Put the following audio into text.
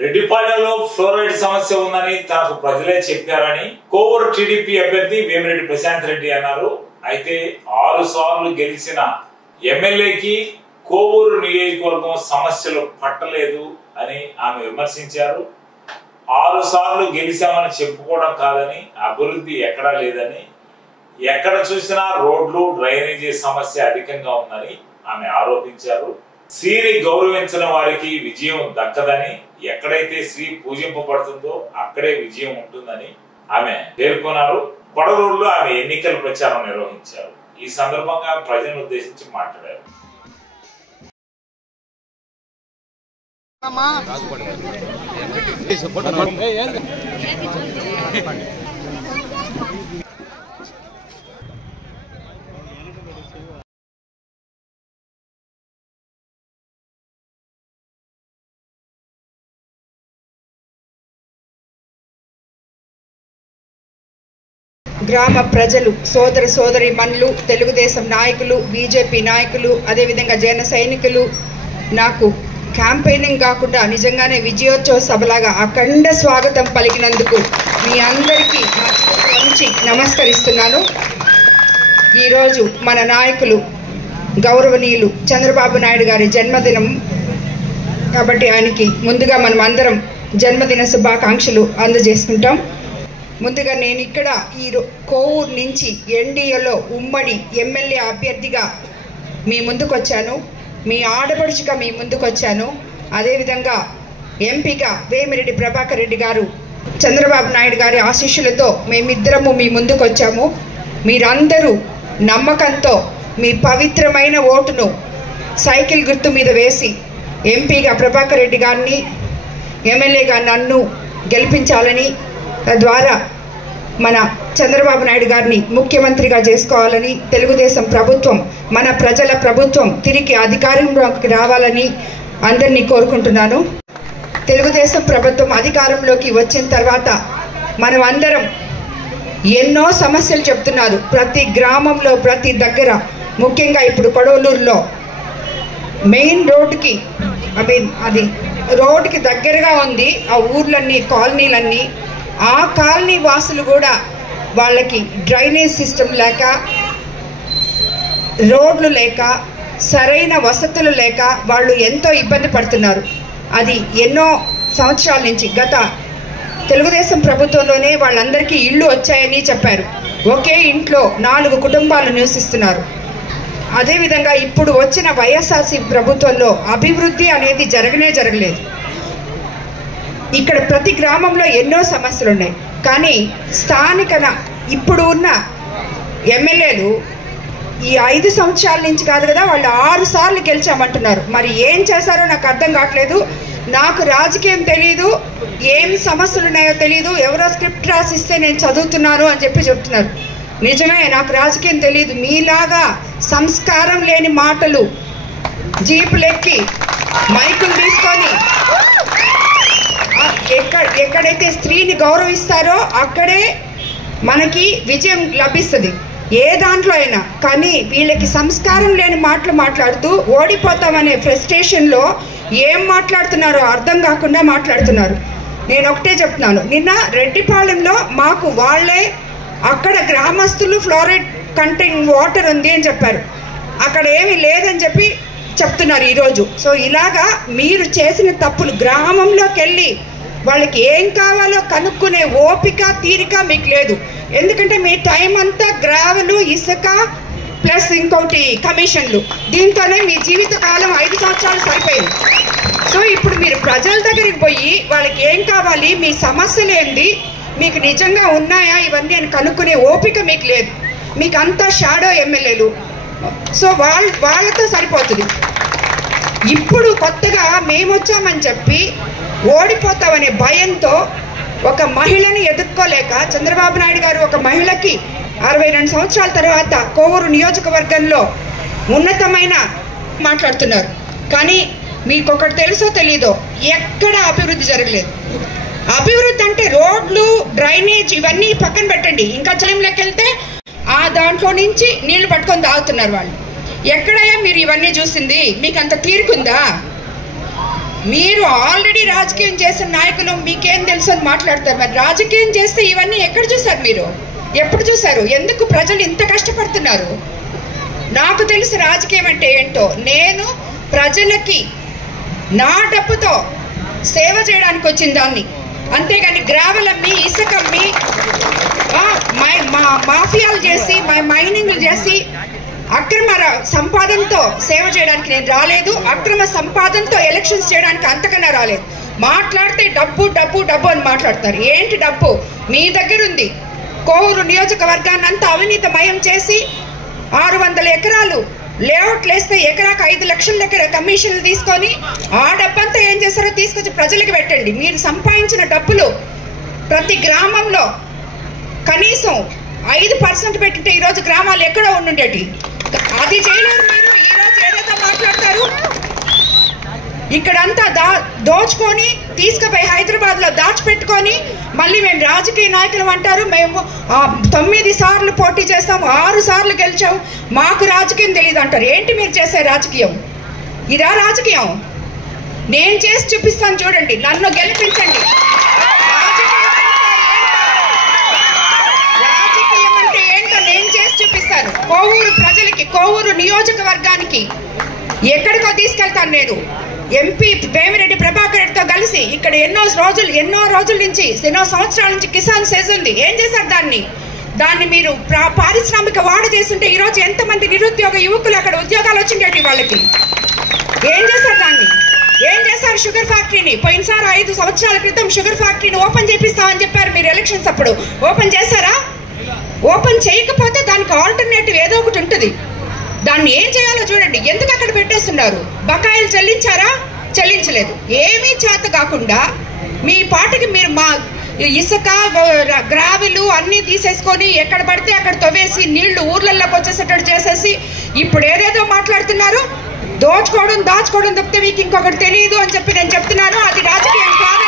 రెడ్డిపాలెంలో fluoride సమస్య ఉందని తనకు ప్రజలే చెప్పారని కోవూరు టీడీపీ అభ్యర్థి వేమిరెడ్డి ప్రశాంత్ రెడ్డి అన్నారు. అయితే 6 సార్లు గెలిచిన ఎమ్మెల్యేకి కోవూరు నియోజకవర్గం సమస్యలు పట్టలేదు అని ఆమె విమర్శించారు. 6 సార్లు గెలిచామని చెప్పుకోవడం కాదని, అభివృద్ధి ఎక్కడా లేదని, ఎక్కడ చూసినా రోడ్లు డ్రైనేజీ సమస్య అధికంగా ఉందని ఆమె ఆరోపించారు. శ్రీని గౌరవించిన వారికి విజయం దక్కదని, ఎక్కడైతే శ్రీ పూజింపబడుతుందో అక్కడే విజయం ఉంటుందని ఆమె పేర్కొన్నారు. కొడలూరులో ఆమె ఎన్నికల ప్రచారం నిర్వహించారు. ఈ సందర్భంగా ప్రజలను ఉద్దేశించి మాట్లాడారు. గ్రామ ప్రజలు, సోదర సోదరీమణులు, తెలుగుదేశం నాయకులు, బీజేపీ నాయకులు, అదేవిధంగా జన సైనికులు నాకు క్యాంపెయినింగ్ కాకుండా నిజంగానే విజయోత్సవ సభలాగా అఖండ స్వాగతం పలికినందుకు మీ అందరికీ నుంచి నమస్కరిస్తున్నాను. ఈరోజు మన నాయకులు గౌరవనీయులు చంద్రబాబు నాయుడు గారి జన్మదినం కాబట్టి ఆయనకి ముందుగా మనం అందరం జన్మదిన శుభాకాంక్షలు అందజేసుకుంటాం. ముందుగా నేను ఇక్కడ ఈ కోవూరు నుంచి ఎన్డీఏలో ఉమ్మడి ఎమ్మెల్యే అభ్యర్థిగా మీ ముందుకు వచ్చాను, మీ ఆడపడుచుగా మీ ముందుకు వచ్చాను. అదేవిధంగా ఎంపీగా వేమిరెడ్డి ప్రభాకర్ రెడ్డి గారు, చంద్రబాబు నాయుడు గారి ఆశీస్సులతో మేమిద్దరము మీ ముందుకు వచ్చాము. మీరందరూ నమ్మకంతో మీ పవిత్రమైన ఓటును సైకిల్ గుర్తు మీద వేసి ఎంపీగా ప్రభాకర్ రెడ్డి గారిని, ఎమ్మెల్యేగా నన్ను గెలిపించాలని, తద్వారా మన చంద్రబాబు నాయుడు గారిని ముఖ్యమంత్రిగా చేసుకోవాలని, తెలుగుదేశం ప్రభుత్వం మన ప్రజల ప్రభుత్వం తిరిగి అధికారంలోకి రావాలని అందరినీ కోరుకుంటున్నాను. తెలుగుదేశం ప్రభుత్వం అధికారంలోకి వచ్చిన తర్వాత మనం అందరం ఎన్నో సమస్యలు చెప్తున్నారు. ప్రతి గ్రామంలో, ప్రతి దగ్గర, ముఖ్యంగా ఇప్పుడు కొడవలూరులో మెయిన్ రోడ్డుకి అది రోడ్డుకి దగ్గరగా ఉంది ఆ ఊర్లన్నీ, కాలనీలన్నీ. ఆ కాలనీ వాసులు కూడా వాళ్ళకి డ్రైనేజ్ సిస్టమ్ లేక, రోడ్లు లేక, సరైన వసతులు లేక వాళ్ళు ఎంతో ఇబ్బంది పడుతున్నారు. అది ఎన్నో సంవత్సరాల నుంచి, గత తెలుగుదేశం ప్రభుత్వంలోనే వాళ్ళందరికీ ఇళ్ళు వచ్చాయని చెప్పారు. ఒకే ఇంట్లో 4 కుటుంబాలు నివసిస్తున్నారు. అదేవిధంగా ఇప్పుడు వచ్చిన వైఎస్ఆర్సీ ప్రభుత్వంలో అభివృద్ధి అనేది జరగలేదు. ఇక్కడ ప్రతి గ్రామంలో ఎన్నో సమస్యలు ఉన్నాయి. కానీ స్థానిక ఇప్పుడు ఉన్న ఎమ్మెల్యేలు ఈ 5 సంవత్సరాల నుంచి కాదు కదా, వాళ్ళు 6 సార్లు గెలిచామంటున్నారు. మరి ఏం చేశారో నాకు అర్థం కావట్లేదు. నాకు రాజకీయం తెలియదు, ఏం సమస్యలు ఉన్నాయో తెలియదు, ఎవరో స్క్రిప్ట్ రాసిస్తే నేను చదువుతున్నాను అని చెప్తున్నారు. నిజమే, నాకు రాజకీయం తెలియదు. మీలాగా సంస్కారం లేని మాటలు జీపులెక్కి మైకులు తీసుకొని ఎక్కడైతే స్త్రీని గౌరవిస్తారో అక్కడే మనకి విజయం లభిస్తుంది, ఏ దాంట్లో అయినా. కానీ వీళ్ళకి సంస్కారం లేని మాటలు మాట్లాడుతూ ఓడిపోతామనే ఫ్రస్ట్రేషన్లో ఏం మాట్లాడుతున్నారో అర్థం కాకుండా మాట్లాడుతున్నారు. నేను ఒకటే చెప్తున్నాను, నిన్న రెడ్డిపాలెంలో మాకు వాళ్ళే అక్కడ గ్రామస్తులు ఫ్లోరైడ్ కంటైన్ వాటర్ ఉంది అని చెప్పారు, అక్కడ ఏమీ లేదని చెప్తున్నారు ఈరోజు. సో ఇలాగా మీరు చేసిన తప్పులు గ్రామంలోకి వెళ్ళి వాళ్ళకి ఏం కావాలో కనుక్కునే ఓపిక, తీరిక మీకు లేదు. ఎందుకంటే మీ టైం అంతా గ్రావెలు, ఇసుక ప్లస్ ఇంకోటి కమిషన్లు, దీంతోనే మీ జీవిత కాలం 5 సంవత్సరాలు సరిపోయింది. సో ఇప్పుడు మీరు ప్రజల దగ్గరికి పోయి వాళ్ళకి ఏం కావాలి, మీ సమస్యలు ఏంటి, మీకు నిజంగా ఉన్నాయా, ఇవన్నీ అని కనుక్కునే ఓపిక మీకు లేదు. మీకు అంతా షాడో ఎమ్మెల్యేలు. సో వాళ్ళతో సరిపోతుంది. ఇప్పుడు కొత్తగా మేము వచ్చామని చెప్పి ఓడిపోతామనే భయంతో ఒక మహిళని ఎదుర్కోలేక చంద్రబాబు నాయుడు గారు ఒక మహిళకి 62 సంవత్సరాల తర్వాత కోవూరు నియోజకవర్గంలో ఉన్నతమైన మాట్లాడుతున్నారు. కానీ మీకు ఒకటి తెలుసో తెలీదో, ఎక్కడ అభివృద్ధి జరగలేదు. అభివృద్ధి అంటే రోడ్లు, డ్రైనేజ్ ఇవన్నీ పక్కన పెట్టండి, ఇంకా చలంలోకి వెళ్తే ఆ దాంట్లో నుంచి నీళ్లు పట్టుకొని తాగుతున్నారు వాళ్ళు. ఎక్కడయ్యా మీరు ఇవన్నీ చూసింది? మీకు అంత తీరుకుందా? మీరు ఆల్రెడీ రాజకీయం చేసిన నాయకులు మీకేం తెలుసు అని మాట్లాడతారు. మరి రాజకీయం చేస్తే ఇవన్నీ ఎక్కడ చూసారు మీరు? ఎప్పుడు చూసారు? ఎందుకు ప్రజలు ఇంత కష్టపడుతున్నారు? నాకు తెలుసు రాజకీయం అంటే ఏంటో. నేను ప్రజలకి నా డబ్బుతో సేవ చేయడానికి వచ్చిన దాన్ని, అంతేగాని గ్రావెల్ అమ్మి, ఇసుక అమ్మి, మాఫియాలు చేసి, మైనింగ్లు చేసి అక్రమ సంపాదనతో సేవ చేయడానికి నేను రాలేదు. అక్రమ సంపాదనతో ఎలక్షన్స్ చేయడానికి అంతకన్నా రాలేదు. మాట్లాడితే డబ్బు డబ్బు డబ్బు అని మాట్లాడతారు. ఏంటి డబ్బు? మీ దగ్గర ఉంది. కోవూరు నియోజకవర్గాన్ని అంతా అవినీతిమయం చేసి 600 ఎకరాలు లేఅవుట్లు వేస్తే ఎకరాకు 5 లక్షల దగ్గర కమిషన్లు తీసుకొని ఆ డబ్బంతా ఏం చేస్తారో తీసుకొచ్చి ప్రజలకు పెట్టండి. మీరు సంపాదించిన డబ్బులు ప్రతి గ్రామంలో కనీసం 5% పెట్టింటే ఈరోజు గ్రామాలు ఎక్కడో ఉండుండేటి. అది చేయలేరు మీరు. ఈరోజు ఏదైతే మాట్లాడతారు, ఇక్కడంతా దోచుకొని తీసుకుపోయి హైదరాబాద్లో దాచిపెట్టుకొని మళ్ళీ మేము రాజకీయ నాయకులు అంటారు. మేము 9 సార్లు పోటీ చేస్తాము, 6 సార్లు గెలిచాము, మాకు రాజకీయం తెలియదు అంటారు. ఏంటి మీరు చేసే రాజకీయం? ఇదా రాజకీయం? నేను చేసి చూపిస్తాను, చూడండి, నన్ను గెలిపించండి. రాజకీయం అంటే ఏంటో నేను చేసి చూపిస్తాను. కోవూరు ప్రజలకి, కోవూరు నియోజకవర్గానికి ఎక్కడికో తీసుకెళ్తాను. నేను ఎంపీ వేమిరెడ్డి ప్రభాకర్ రెడ్డితో కలిసి ఇక్కడ ఎన్నో రోజుల నుంచి, ఎన్నో సంవత్సరాల నుంచి కిసాన్ సెజ్ ఉంది. ఏం చేశారు దాన్ని మీరు పారిశ్రామిక వాడ చేస్తుంటే ఈరోజు ఎంతమంది నిరుద్యోగ యువకులు అక్కడ ఉద్యోగాలు వచ్చిండేటి వాళ్ళకి. ఏం చేశారు ఏం చేశారు? షుగర్ ఫ్యాక్టరీని పోయినసారి 5 సంవత్సరాల క్రితం షుగర్ ఫ్యాక్టరీని ఓపెన్ చేపిస్తామని చెప్పారు మీరు ఎలక్షన్స్ అప్పుడు. ఓపెన్ చేశారా? ఓపెన్ చేయకపోతే దానికి ఆల్టర్నేటివ్ ఏదో ఒకటి ఉంటుంది. దాన్ని ఏం చేయాలో చూడండి. ఎందుకు అక్కడ పెట్టేస్తున్నారు? బకాయిలు చెల్లించారా? చెల్లించలేదు. ఏమీ చేత కాకుండా మీ పాటికి మీరు మా ఇసుక గ్రావెలు అన్నీ తీసేసుకొని ఎక్కడ పడితే అక్కడ తవ్వేసి నీళ్లు ఊర్లలోకి వచ్చేసేటట్టు చేసేసి ఇప్పుడు ఏదేదో మాట్లాడుతున్నారు. దాచుకోవడం తప్పితే మీకు ఇంకొకటి తెలియదు అని చెప్పి నేను చెప్తున్నాను. అది రాజకీయం కాదు.